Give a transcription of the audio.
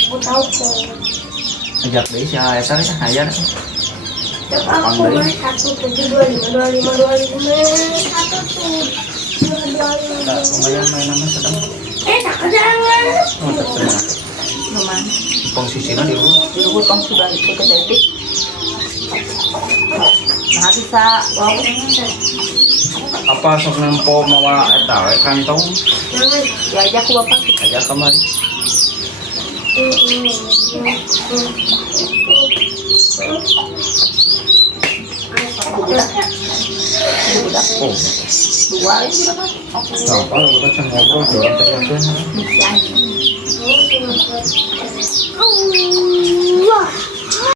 Aku tahu kok. Ajak deh si Aesar ya, ajar. Aku mah 172525251 tuh. Lumayan main nama sedang. Tak kedangan. Oh, terima. Lumayan. Posisinya di luar. Di luhur pang sudah ikut ke detik. Nah bisa wow. Apa sok nempo mawa eta we kantong Diajak ku bapak. aja kemari. Oh, Dua itu berapa? Oke. apa lu kita can ngobrol jualan teh Bisa aja. Wah.